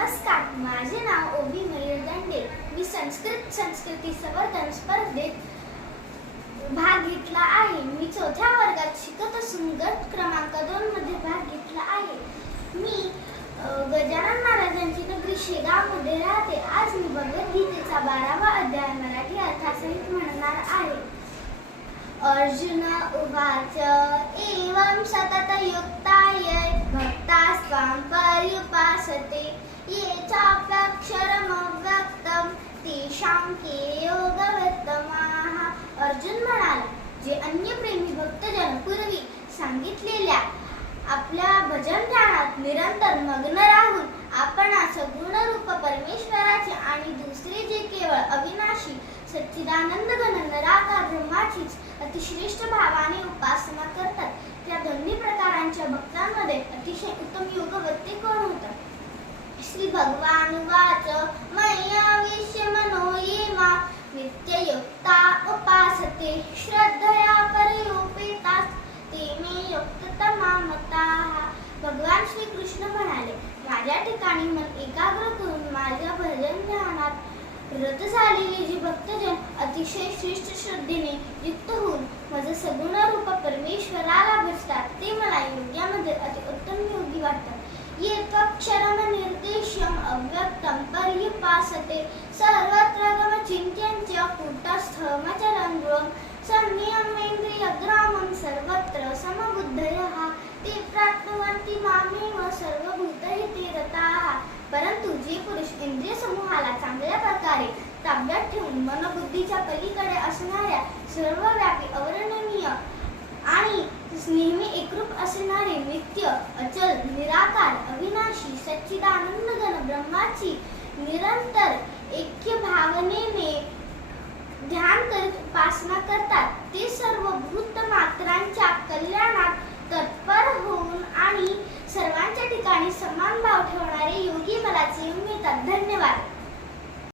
नमस्कार माझे नाव ओबी मयूर दंडे मी संस्कृत संस्कृती संवर्धन स्पर्धेत भाग घेतला आहे. मी चौथ्या वर्गात शिकत असून गट क्रमांक दोन मध्ये भाग घेतला आहे. मी गजानन महाराजांची नगरी शेगावमध्ये राहते. आज मी भगवद्गीतेचा बारावा अध्याय मराठी अर्थासहित म्हणणार आहे. अर्जुन उवाच एवं सतत युक्ताय भक्ता तेषां के अर्जुन म्हणाला जे अन्य प्रेमी भक्तजन पूर्वी सांगितलेल्या आपल्या भजन ध्यानात निरंतर मग्न राहून आपण सगुण रूप परमेश्वराचे आणि दुसरे जे केवळ अविनाशी सच्चिदानंद घन निराकार ब्रह्माचीच अतिश्रेष्ठ भावाने उपासना करतात त्या दोन्ही प्रकारांच्या भक्तांमध्ये अतिशय उत्तम योगवत्ते कोण होतात श्री भगवान वाच मय्याविश्य मनो ये मा नित्ययुक्ता उपासते श्रद्धया परयोपेतास ते मे युक्ततमा मताः भगवान श्री कृष्ण म्हणाले माझ्या ठिकाणी मन एकाग्र करून माझ्या भजन ध्यानात रत झालेले जे भक्तजन अतिशय श्रेष्ठ श्रद्धेने युक्त होऊन माझं सगुण रूप परमेश्वराला भजतात ते मला योग्यामध्ये अति उत्तम योगी वाटतात ये त्वक्षरम निर्देश्यम अव्यक्तं भासते सर्वत्र गमचिन्त्यञ्च कूटस्थमचलं ध्रुवं संनियमेन्द्रियग्रामं सर्वत्र समबुद्धयः। ते प्राप्नुवन्ति मामेव सर्वभूतहिते रताः परंतु जे पुरुष इंद्रिय समूहाला चांगल्या प्रकारे ताब्यात ठेवून मनबुद्धीच्या पलीकडे असणाऱ्या सर्वव्यापी अवर्णनीय आणि नेहमी एकरूप असणारे नित्य अचल निराकार अविनाशी सच्चिदानंद घन ब्रह्माची निरंतर ऐक्य भावनेने ध्यान करीत उपासना करतात. ते सर्व भूत मात्रांच्या कल्याणात तत्पर होऊन आणि सर्वांच्या ठिकाणी समान भाव ठेवणारे योगी मला मिळतात. धन्यवाद.